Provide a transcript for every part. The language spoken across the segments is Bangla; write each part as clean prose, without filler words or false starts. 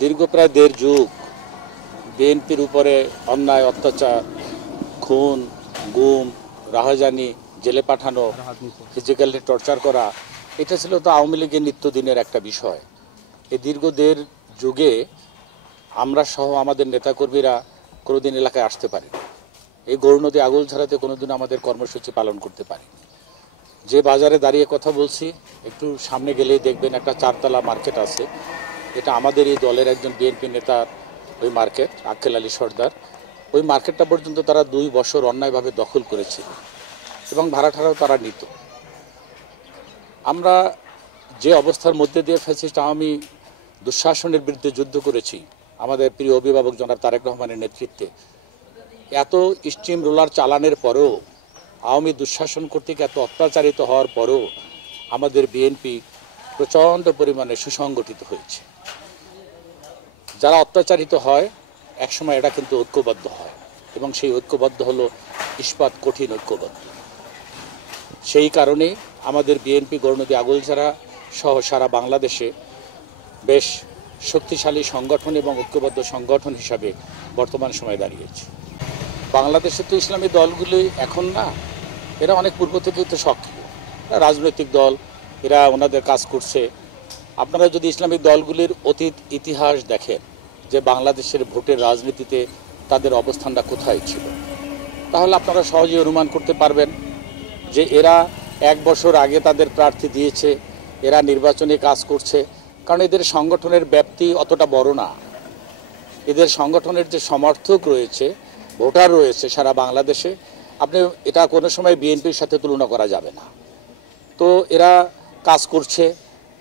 দীর্ঘ প্রায় ১.৫ যুগ বিএনপির উপরে অন্যায়, অত্যাচার, খুন, গুম, রাহাজানি, জেলে পাঠানো, ফিজিক্যালি টর্চার করা, এটা ছিল তো আওয়ামী লীগের নিত্যদিনের একটা বিষয়। এই দীর্ঘ ১.৫ যুগে আমরা সহ আমাদের নেতাকর্মীরা কোনোদিন এলাকায় আসতে পারি, এই গৌরনদী আগলঝাড়াতে কোনোদিন আমাদের কর্মসূচি পালন করতে পারি। যে বাজারে দাঁড়িয়ে কথা বলছি, একটু সামনে গেলেই দেখবেন একটা 4তলা মার্কেট আছে। এটা আমাদের এই দলের একজন বিএনপি নেতার ওই মার্কেট, আক্কেল আলী সর্দার। ওই মার্কেটটা পর্যন্ত তারা 2 বছর অন্যায়ভাবে দখল করেছিল এবং ভাড়াটাও তারা নিত। আমরা যে অবস্থার মধ্যে দিয়ে ফ্যাসিস্ট আওয়ামী দুঃশাসনের বিরুদ্ধে যুদ্ধ করেছি, আমাদের প্রিয় অভিভাবক জনাব তারেক রহমানের নেতৃত্বে, এত স্টিম রোলার চালানোর পরেও, আওয়ামী দুঃশাসন কর্তৃক এত অত্যাচারিত হওয়ার পরেও আমাদের বিএনপি প্রচণ্ড পরিমাণে সুসংগঠিত হয়েছে। যারা অত্যাচারিত হয় একসময় এটা কিন্তু ঐক্যবদ্ধ হয়, এবং সেই ঐক্যবদ্ধ হলো ইস্পাত কঠিন ঐক্যবদ্ধ। সেই কারণে আমাদের বিএনপি গৌরনদী আগলঝাড়া সহ সারা বাংলাদেশে বেশ শক্তিশালী সংগঠন এবং ঐক্যবদ্ধ সংগঠন হিসাবে বর্তমান সময়ে দাঁড়িয়েছে। বাংলাদেশে তো ইসলামী দলগুলি এখন না, এরা অনেক পূর্ব থেকেই তো সক্রিয় রাজনৈতিক দল, এরা ওনাদের কাজ করছে। আপনারা যদি ইসলামিক দলগুলির অতীত ইতিহাস দেখেন যে বাংলাদেশের ভোটের রাজনীতিতে তাদের অবস্থানটা কোথায় ছিল, তাহলে আপনারা সহজেই অনুমান করতে পারবেন যে এরা 1 বছর আগে তাদের প্রার্থী দিয়েছে, এরা নির্বাচনে কাজ করছে। কারণ এদের সংগঠনের ব্যাপ্তি অতটা বড় না, এদের সংগঠনের যে সমর্থক রয়েছে, ভোটার রয়েছে সারা বাংলাদেশে, আপনি এটা কোনো সময় বিএনপির সাথে তুলনা করা যাবে না। তো এরা কাজ করছে।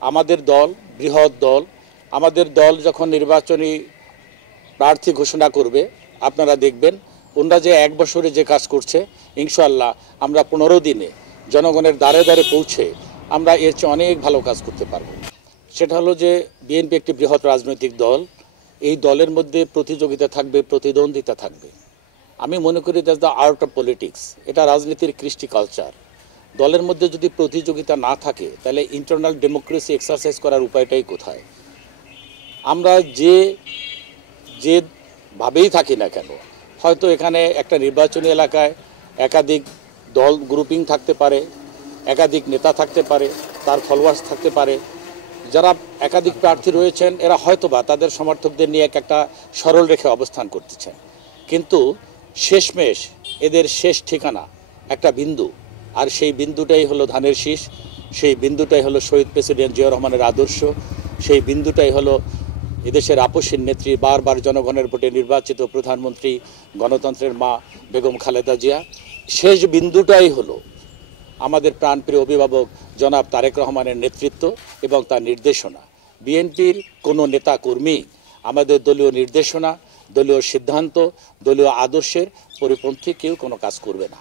আমাদের দল বৃহৎ দল, আমাদের দল যখন নির্বাচনী প্রার্থী ঘোষণা করবে, আপনারা দেখবেন ওনারা যে 1 বছরে যে কাজ করছে, ইনশাআল্লাহ আমরা 15 দিনে জনগণের দ্বারে দ্বারে পৌঁছে আমরা এর চেয়ে অনেক ভালো কাজ করতে পারব। সেটা হলো যে বিএনপি একটি বৃহৎ রাজনৈতিক দল, এই দলের মধ্যে প্রতিযোগিতা থাকবে, প্রতিদ্বন্দ্বিতা থাকবে। আমি মনে করি that's the art of politics, এটা রাজনীতির কৃষ্টি কালচার। দলের মধ্যে যদি প্রতিযোগিতা না থাকে তাহলে ইন্টারনাল ডেমোক্রেসি এক্সারসাইজ করার উপায়টাই কোথায়? আমরা যে ভাবেই থাকি না কেন, হয়তো এখানে একটা নির্বাচনী এলাকায় একাধিক দল গ্রুপিং থাকতে পারে, একাধিক নেতা থাকতে পারে, তার ফলোয়ার্স থাকতে পারে। যারা একাধিক প্রার্থী রয়েছেন এরা হয়তোবা তাদের সমর্থকদের নিয়ে একটা সরল রেখে অবস্থান করতেছেন, কিন্তু শেষমেশ এদের শেষ ঠিকানা একটা বিন্দু, আর সেই বিন্দুটাই হলো ধানের শীষ, সেই বিন্দুটাই হলো শহীদ প্রেসিডেন্ট জিয়াউর রহমানের আদর্শ, সেই বিন্দুটাই হলো এদেশের আপসীন নেত্রী, বারবার জনগণের ভোটে নির্বাচিত প্রধানমন্ত্রী, গণতন্ত্রের মা বেগম খালেদা জিয়া। শেষ বিন্দুটাই হলো আমাদের প্রাণপ্রিয় অভিভাবক জনাব তারেক রহমানের নেতৃত্ব এবং তার নির্দেশনা। বিএনপির কোনো নেতা কর্মী আমাদের দলীয় নির্দেশনা, দলীয় সিদ্ধান্ত, দলীয় আদর্শের পরিপন্থী কেউ কোনো কাজ করবে না।